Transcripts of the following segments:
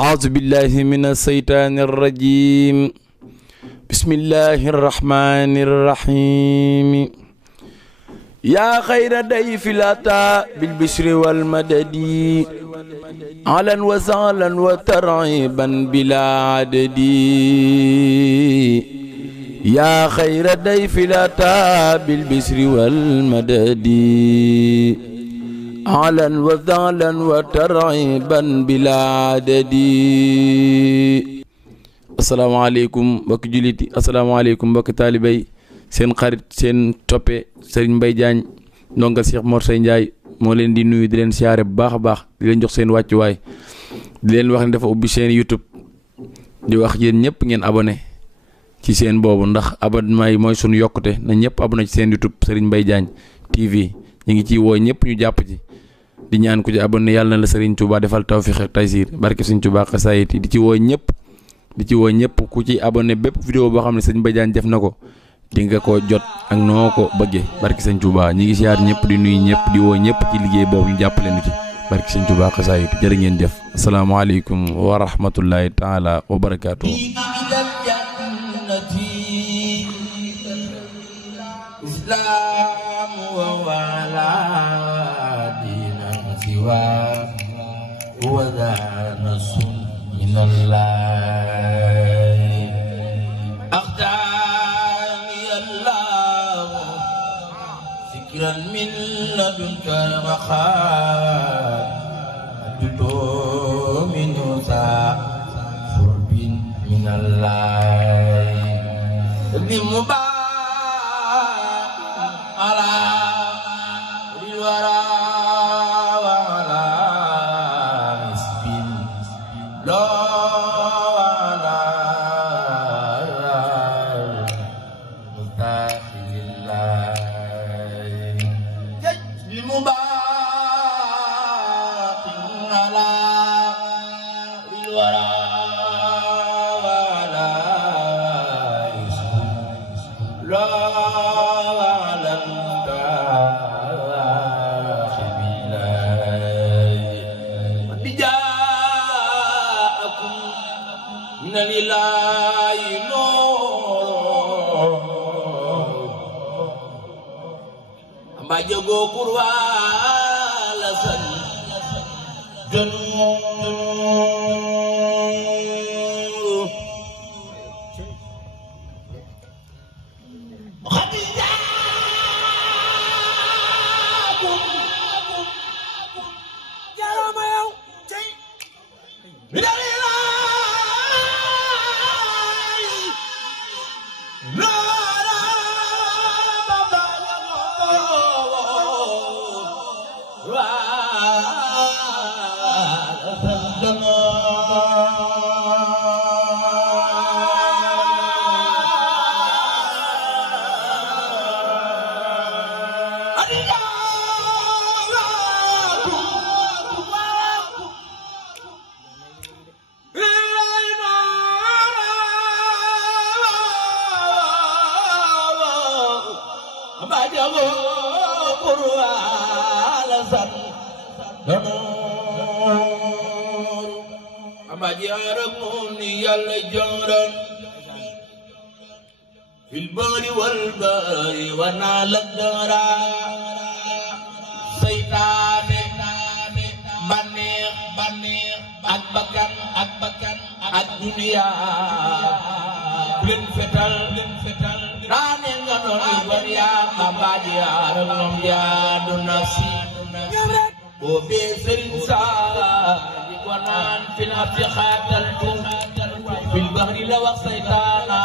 أعوذ بالله من الشيطان الرجيم بسم الله الرحمن الرحيم يا خير ضيف الأتى بالبشر والمدد أهلا وسهلا وترحيبا بلا عدد يا خير ضيف الأتى بالبشر والمدد أهلا وسهلا وترحيبا بلا عدد. asalaamaaleykum mbokki jullit yi asalaamaaleykum mbokki taalibe yi seen xarit seen toppe Serigne Mbaye Diagne ndongal Cheikh Mor Seye Ndiaye moo leen di nuyu di leen siyaare bu baax a baax di leen jox seen wàccuwaay di leen wax ne dafa ubbi seen YouTube di wax yéen ñëpp ngeen abonné ci seen boobu ndax abonnement yi mooy sunu yokkute na ñëpp abonné ci seen YouTube Serigne Mbaye Diagne TV ñu ngi ciy woo ñëpp ñu jàpp ci di ñaan ku ci abonné yàlla na la Serigne Touba defal tawfiq ak taysiir barke Serigne Touba xasaayit yi di ci woo ñëpp ku ci abonné bépp vidéo boo xam ne Serigne Mbaye Diagne def na ko di nga ko jot ak noo ko bëggee barke Serigne Touba ñi ngi siyaar ñëpp di nuyu ñëpp di woo ñëpp ci liggéey boobu ñu jàppale nu ci barke Serigne Touba xasaayit jërë ngeen jëf asalaamaaleykum wa rahmatullahi taala wa barakaatu. من الله أخدعني الله ذكرا من لدنك وخاد أدتو من وسع قرب من الله لمبارك على الورى وعلى حسب الله Jago kurwa la san janu khadija jarama yow tay في البر والبر ونال الدرا سيطان بنيخ أكبكن الدنيا بن فتل راني غنون الدنيا أبادي أرغم جاد نفسي وبيسر إنسان ونان في الأرض خاتلتم في البحر لوق سيطانا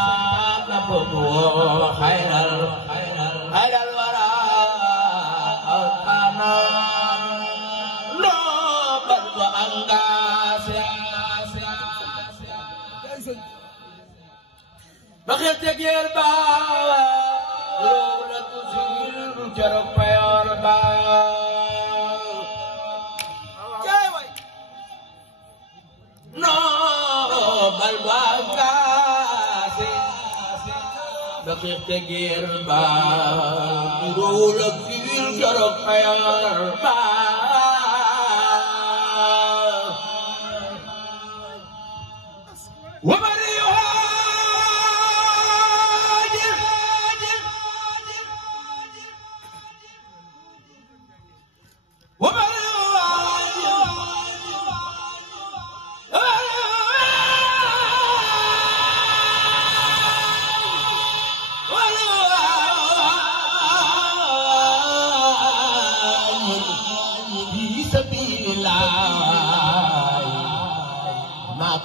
نبضوا خير الورى أوطانا نوبت وأنقاس بخير تجير باوا ولك سير جرق بيار باوا نوبت وأنقاس بخير تجير باوا Raoul ak civil keroog fayal ba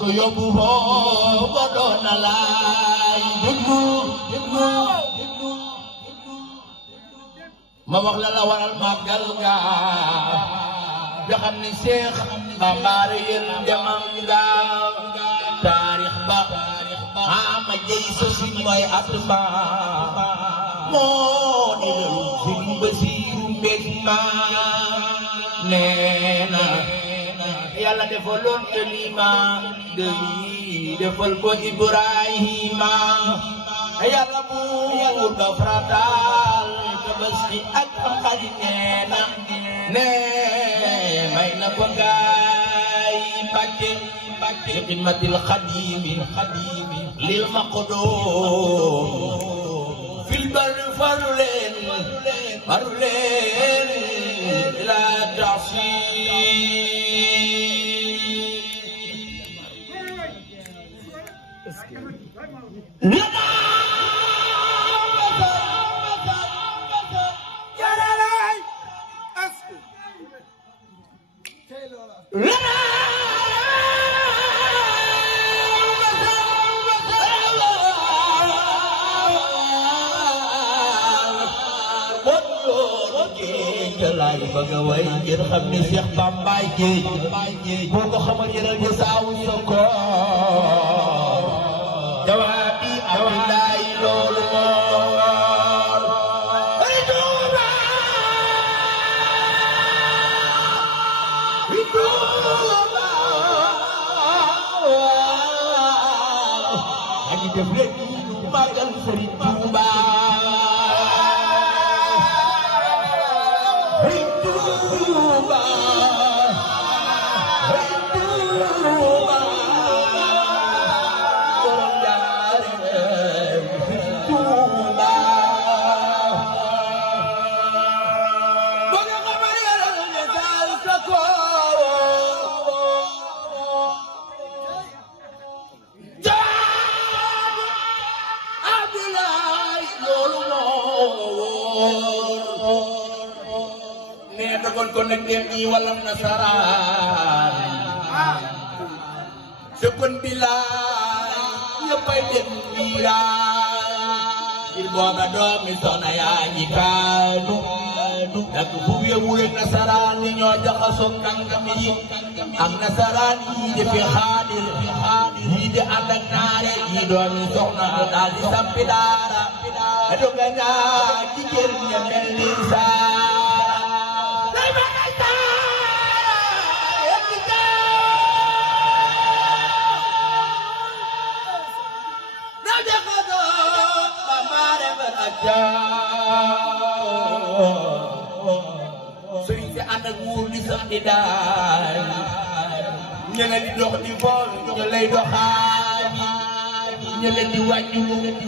ko yóbbu foo ko doon na laay déglu ma wax la waral màggal ga nga xam ni Seex Bambaare yéen demam ga taarix ba ama jëy sosi mooy at ba moo ni lu Sëriñ Basiiru mbég ma nee na yàlla defaloon te lima defal ko Ibrahima yàlla buur ba farataal Tabaski ak Tamxarit nee may na ko gaay Mbàkke xidmatil xadimi lil maqdoom fil barri faru leen ila taasi laay bëgg a way ngir xam ni Seex Bambaay géej boo ko xamal yëral ja saawu sa koor jawaabi awilaay loolu moor ay Tuuba añi def leen ñu màggal Sëriñ Tuuba kon nag dem ñi wala nasaraan se kon bilaay ñëppay dem biiraay ngir booba doomi soxna yaa ñi kaanu dak bu wéewu rek nasaraan ni ñoo jaxasoo kàngam yi ak nasaraan yi di fi xaadir yi di ànd ak naare yi doomi soxna daal di sampi daara doga ñaa jigéen ña mel ni saa sëriñ si ànd ak wuur di sax di daay ñene di dox di bool ñu lay doxaani ñene di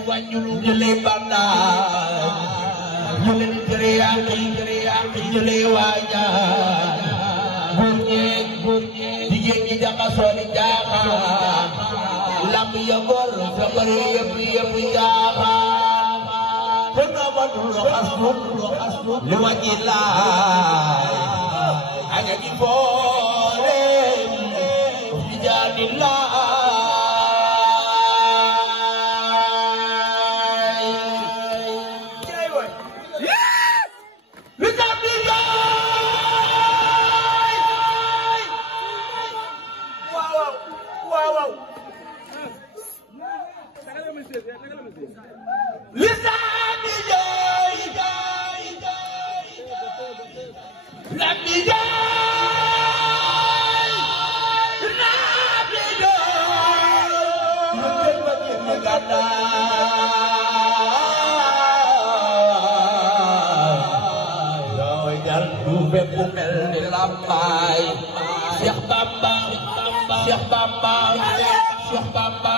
wàññulu ñu lay bandaay ñu leen di tere yàq ñu lay waajal góor ñeeg jigéen ñi jaxasoo di jaaxaan lamb ya góor sa bëri yëpp jaaxaan te noomatul xasnu li ma ci laay aña ci boole di jaani laay li tax di jaay waaw Lisani jai Nabi jai Nabi jai Mungkin bagi du bépp mel ni Lambaay Cheikh Bamba Cheikh Bamba Cheikh Bamba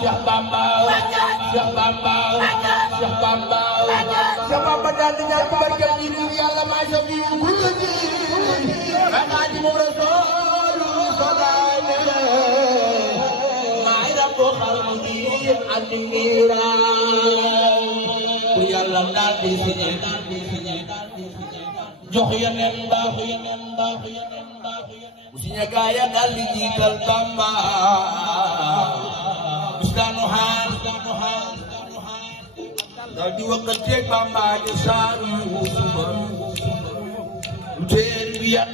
Cheikh Bamba Cheikh Bamba Cheikh Bamba Cheikh Bamba daal di ñaan barke yi Yàlla may sa bi ku ji Xaadimu Rasuul salaane may rabbu xalqi admira ku Yàlla daal di signé jox yeneen baax bu signé gaaya daal di jiital Bamba ustanu xaal daal di waxanteeg Bamba di saaru Yuusufa lu teer bi yan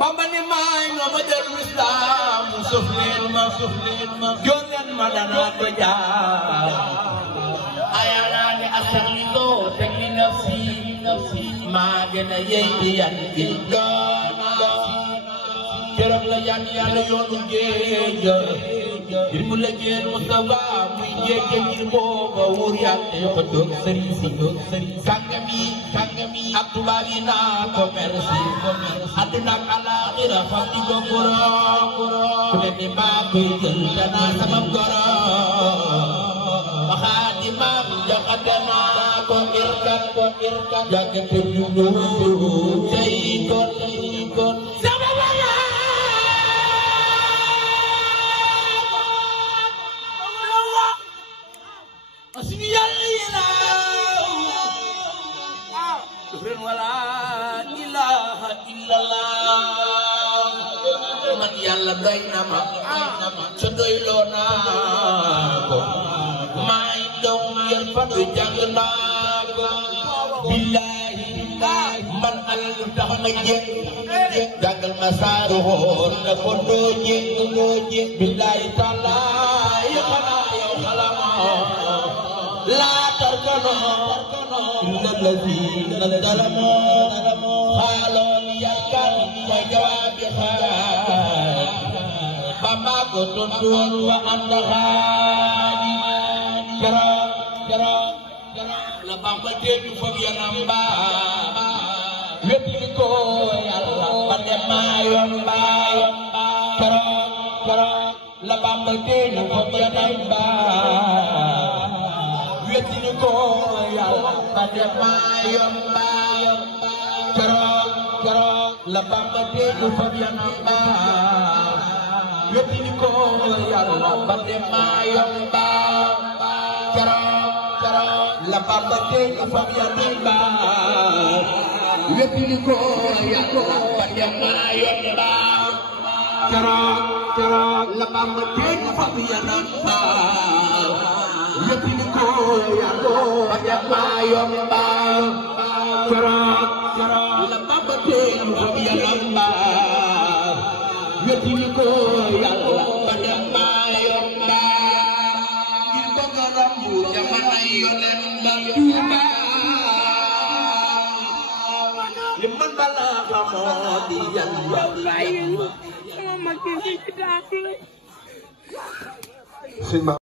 Bamba ni maay no ma dellu Islaam suuf leen ma joon leen ma danaa ko jaar ayana ni astaghfiru tekki nafsi maa gën a yey di yan bi doona keroog la yan yàlla yoonu géej ngir mu la génn Mustafa muy géej ngir booba wóor yàlla ko toog sëriñ si kàngam yi ak tubaab yi naa ko merci àdduna ak alaaxira fam di ko borom ku ne ni maa koy jël danaa sama borom waxaati maam joxate naa ko irkat jàkkate yu ñëw tey kon suñu yàlla yi laa ren wala ilaha illallah man yàlla doy na ma sa doy loo naa ko maay doom yar fa du jàng naa ko billahi man alal tax na jëg jàngal ma saaru xool na ko doo jëg billahi taala xanaa yow xalamoo لا تركنوا إلا الذين ظلموا قالوا لي الكلام وجواب خير فما كنت وأنت غادي كرام la Bamba teeju fab yanam ba wetti ko Yàlla ba dem maa yomba keroog la Bamba teeju fab yanam ba wetti ko Yàlla ba dem maa yomba keroog la Bamba teeju fab yanam ba wetti ko Yàlla ba dem maa yomba la Bamba teeju fab yanam ba wetti ko Yàlla ba dem maa yomba keroog la Bamba teeju fab yanam ba wetti ko Yàlla ba dem maa yomba keroog la Bamba teeju fab yanam ba wetti ko Yàlla ba dem maa yomba jamono yonen ba Tuuba li man bala xamoo di Yàlla sama mag yi ci